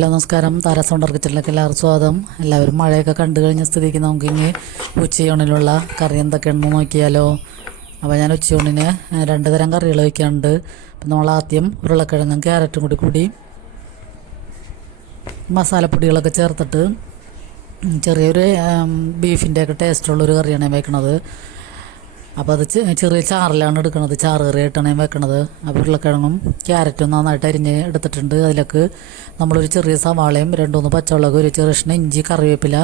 Hello നമസ്കാരം. താരാസൗണ്ടർ കിച്ചണിലേക്ക് എല്ലാവർക്കും സ്വാഗതം. എല്ലാവരും മഴയൊക്കെ കണ്ടു കഴിഞ്ഞ സ്ഥിതിക്ക് നമുക്കിനി ഉച്ചയൂണിലുള്ള കറി എന്തൊക്കെയാണെന്ന് നോക്കിയാലോ. അപ്പോൾ ഞാൻ ഉച്ചയൂണിന് 2 തരം കറികൾ വയ്ക്കാറുണ്ട്. അപ്പം നമ്മൾ ആദ്യം ഉരുളക്കിഴങ്ങും ക്യാരറ്റും കൂടി മസാലപ്പൊടികളൊക്കെ ചേർത്തിട്ട് ചെറിയൊരു ബീഫിൻ്റെയൊക്കെ ടേസ്റ്റുള്ളൊരു കറിയാണ് ഞാൻ വയ്ക്കണത്. അപ്പോൾ അത് ചെറിയ ചാറിലാണ് എടുക്കുന്നത്, ചാറ് കറിയായിട്ടാണ് ഞാൻ വെക്കണത്. അപ്പോൾ ഉരുളക്കിഴങ്ങും ക്യാരറ്റും നന്നായിട്ട് അരിഞ്ഞ് എടുത്തിട്ടുണ്ട്. അതിലേക്ക് നമ്മളൊരു ചെറിയ സവാളയും 2-3 പച്ചമുളക്, ഒരു ചെറിയ കഷ്ണം ഇഞ്ചി, കറിവേപ്പില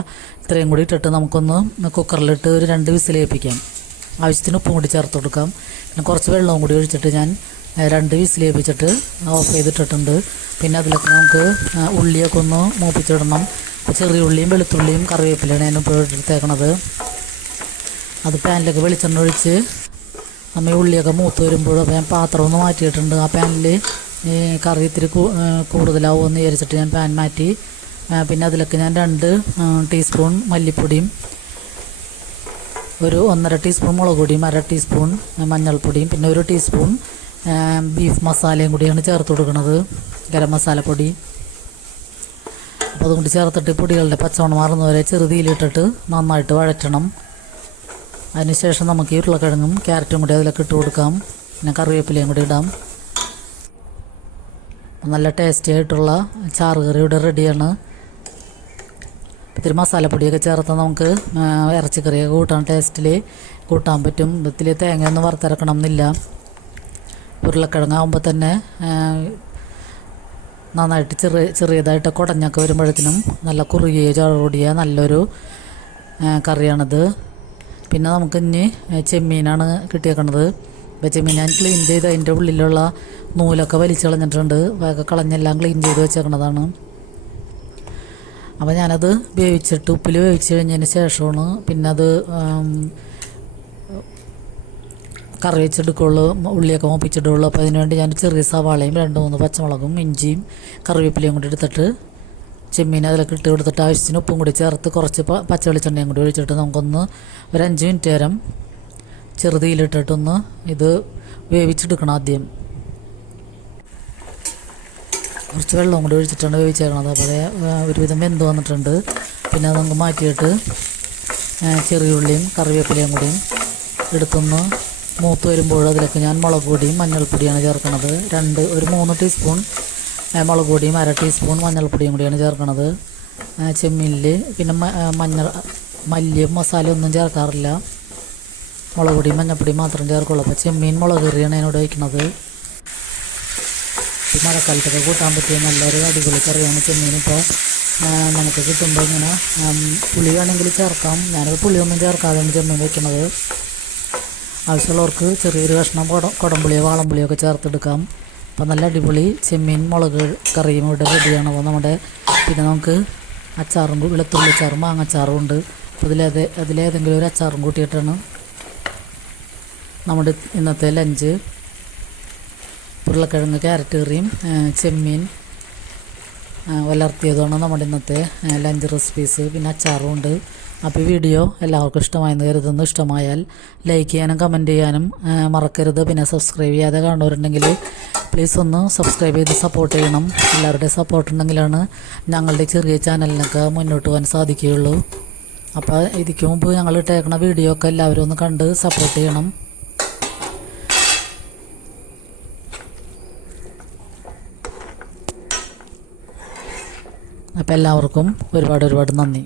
ഇത്രയും കൂടി ഇട്ടിട്ട് നമുക്കൊന്ന് കുക്കറിലിട്ട് ഒരു 2 വിസിൽ വേപ്പിക്കാം. ആവശ്യത്തിന് ഉപ്പും കൂടി ചേർത്ത് കൊടുക്കാം. പിന്നെ കുറച്ച് വെള്ളവും കൂടി ഒഴിച്ചിട്ട് ഞാൻ 2 വിസിൽ വേപ്പിച്ചിട്ട് ഓഫ് ചെയ്തിട്ടിട്ടുണ്ട്. പിന്നെ അതിലേക്ക് നമുക്ക് ഉള്ളിയൊക്കെ ഒന്ന് മൂപ്പിച്ചിടണം. ചെറിയ ഉള്ളിയും വെളുത്തുള്ളിയും കറിവേപ്പിലയാണ് ഞാൻ ഇപ്പോൾ എടുത്തേക്കണത്. അത് പാനിലേക്ക് വെളിച്ചെണ്ണ ഒഴിച്ച് നമ്മൾ ഉള്ളിയൊക്കെ മൂത്ത് വരുമ്പോൾ അപ്പോൾ ഞാൻ പാത്രം ഒന്ന് മാറ്റിയിട്ടുണ്ട്. ആ പാനിൽ കറി ഇത്തിരി കൂടുതലാവുമെന്ന് വിചാരിച്ചിട്ട് ഞാൻ പാൻ മാറ്റി. പിന്നെ അതിലേക്ക് ഞാൻ 2 ടീസ്പൂൺ മല്ലിപ്പൊടിയും, ഒരു 1.5 ടീസ്പൂൺ മുളക് പൊടിയും, 1/2 ടീസ്പൂൺ മഞ്ഞൾപ്പൊടിയും, പിന്നെ 1 ടീസ്പൂൺ ബീഫ് മസാലയും കൂടിയാണ് ചേർത്ത് കൊടുക്കുന്നത്, ഗരം മസാലപ്പൊടി. അപ്പോൾ അതുകൊണ്ട് ചേർത്തിട്ട് പൊടികളുടെ പച്ചമണം മാറുന്നവരെ ചെറുതീയിലിട്ടിട്ട് നന്നായിട്ട് വഴറ്റണം. അതിനുശേഷം നമുക്ക് ഈ ഉരുളക്കിഴങ്ങും ക്യാരറ്റും കൂടി അതിലേക്ക് ഇട്ട് കൊടുക്കാം. പിന്നെ കറിവേപ്പിലയും കൂടി ഇടാം. നല്ല ടേസ്റ്റി ആയിട്ടുള്ള ചാറ് കറി ഇവിടെ റെഡിയാണ്. ഇത്തിരി മസാലപ്പൊടിയൊക്കെ ചേർത്ത് നമുക്ക് ഇറച്ചിക്കറിയൊക്കെ കൂട്ടാൻ ടേസ്റ്റിൽ കൂട്ടാൻ പറ്റും. ഇതിൽ തേങ്ങയൊന്നും വറുത്തിറക്കണം എന്നില്ല. ഉരുളക്കിഴങ്ങാകുമ്പോൾ തന്നെ നന്നായിട്ട് ചെറിയതായിട്ട് കുടഞ്ഞൊക്കെ വരുമ്പോഴത്തേനും നല്ല കുറുകിയ ചാറോടിയ നല്ലൊരു കറിയാണിത്. പിന്നെ നമുക്ക് ഇനി ചെമ്മീനാണ് കിട്ടിയേക്കണത്. അപ്പോൾ ചെമ്മീൻ ഞാൻ ക്ലീൻ ചെയ്ത് അതിൻ്റെ ഉള്ളിലുള്ള നൂലൊക്കെ വലിച്ച് കളഞ്ഞിട്ടുണ്ട്. കളഞ്ഞെല്ലാം ക്ലീൻ ചെയ്ത് വെച്ചേക്കണതാണ്. അപ്പോൾ ഞാനത് വേവിച്ചിട്ട് ഉപ്പിൽ വേവിച്ച് കഴിഞ്ഞതിന് ശേഷമാണ് പിന്നെ അത് കറി വെച്ചെടുക്കുള്ളൂ, ഉള്ളിയൊക്കെ മൂപ്പിച്ചിടുള്ളൂ. അപ്പോൾ അതിനുവേണ്ടി ഞാൻ ചെറിയ സവാളയും 2-3 പച്ചമുളകും ഇഞ്ചിയും കറിവേപ്പിലയും കൂടി എടുത്തിട്ട് ചെമ്മീൻ അതിലേക്ക് ഇട്ട് കൊടുത്തിട്ട് ആവശ്യത്തിന് ഉപ്പും കൂടി ചേർത്ത് കുറച്ച് പച്ച വെളിച്ചെണ്ണയും കൂടി ഒഴിച്ചിട്ട് നമുക്കൊന്ന് ഒരു 5 മിനിറ്റ് നേരം ചെറുതീയിലിട്ടിട്ടൊന്ന് ഇത് വേവിച്ചെടുക്കണം. ആദ്യം കുറച്ച് വെള്ളവും കൂടി ഒഴിച്ചിട്ടാണ് വേവിച്ചേക്കണത്. അപ്പോൾ അത് ഒരുവിധം വെന്ത് വന്നിട്ടുണ്ട്. പിന്നെ അത് നമുക്ക് മാറ്റിയിട്ട് ചെറിയ ഉള്ളിയും കറിവേപ്പിലയും കൂടിയും എടുത്തൊന്ന് മൂത്ത് വരുമ്പോൾ അതിലേക്ക് ഞാൻ മുളക് പൊടിയും മഞ്ഞൾപ്പൊടിയാണ് ചേർക്കുന്നത്. ഒരു 3 ടീസ്പൂൺ മുളക് പൊടിയും 1/2 ടീസ്പൂൺ മഞ്ഞൾപ്പൊടിയും കൂടിയാണ് ചേർക്കുന്നത് ചെമ്മീനിൽ. പിന്നെ മല്ലിയും മസാല ഒന്നും ചേർക്കാറില്ല, മുളക് പൊടിയും മഞ്ഞൾപ്പൊടിയും മാത്രം ചേർക്കുള്ളൂ. അപ്പോൾ ചെമ്മീൻ മുളക് കറിയാണ് എന്നോട് വയ്ക്കുന്നത്. ഈ മഴക്കാലത്തൊക്കെ കൂട്ടാൻ പറ്റിയ നല്ലൊരു അടിപൊളി കറിയാണ് ചെമ്മീൻ. ഇപ്പോൾ നമുക്ക് കിട്ടുമ്പോൾ ഇങ്ങനെ പുളി വേണമെങ്കിൽ ചേർക്കാം. ഞാനത് പുളിയൊന്നും ചേർക്കാതെയാണ് ചെമ്മീൻ വയ്ക്കുന്നത്. ആവശ്യമുള്ളവർക്ക് ചെറിയൊരു കഷ്ണം കുടംപുളിയോ വാളംപുളിയോ ഒക്കെ ചേർത്തെടുക്കാം. അപ്പോൾ നല്ല അടിപൊളി ചെമ്മീൻ മുളക് കറിയും ഇവിടെ റെഡിയാണ്. അപ്പോൾ പിന്നെ നമുക്ക് അച്ചാറും, വെളുത്തുള്ളി അച്ചാറും മാങ്ങച്ചാറും ഉണ്ട്. അപ്പോൾ അതിലേതെങ്കിലും ഒരു അച്ചാറും കൂട്ടിയിട്ടാണ് നമ്മുടെ ഇന്നത്തെ ലഞ്ച്. ഉരുളക്കിഴങ്ങ് ക്യാരറ്റ് കറിയും ചെമ്മീൻ വളർത്തിയതുമാണ് നമ്മുടെ ഇന്നത്തെ ലഞ്ച് റെസിപ്പീസ്. പിന്നെ അച്ചാറും ഉണ്ട്. അപ്പോൾ ഈ വീഡിയോ എല്ലാവർക്കും ഇഷ്ടമായെന്ന് കരുതുന്നു. ഇഷ്ടമായാൽ ലൈക്ക് ചെയ്യാനും കമൻറ്റ് ചെയ്യാനും മറക്കരുത്. പിന്നെ സബ്സ്ക്രൈബ് ചെയ്യാതെ കാണുന്നവരുണ്ടെങ്കിൽ പ്ലീസ് ഒന്ന് സബ്സ്ക്രൈബ് ചെയ്ത് സപ്പോർട്ട് ചെയ്യണം. എല്ലാവരുടെയും സപ്പോർട്ട് ഉണ്ടെങ്കിലാണ് ഞങ്ങളുടെ ചെറിയ ചാനലിനൊക്കെ മുന്നോട്ട് പോകാൻ സാധിക്കുകയുള്ളൂ. അപ്പോൾ ഇതിക്ക് മുമ്പ് ഞങ്ങൾ ഇട്ടേക്കണ വീഡിയോ ഒക്കെ എല്ലാവരും ഒന്ന് കണ്ട് സപ്പോർട്ട് ചെയ്യണം. അപ്പോൾ എല്ലാവർക്കും ഒരുപാട് നന്ദി.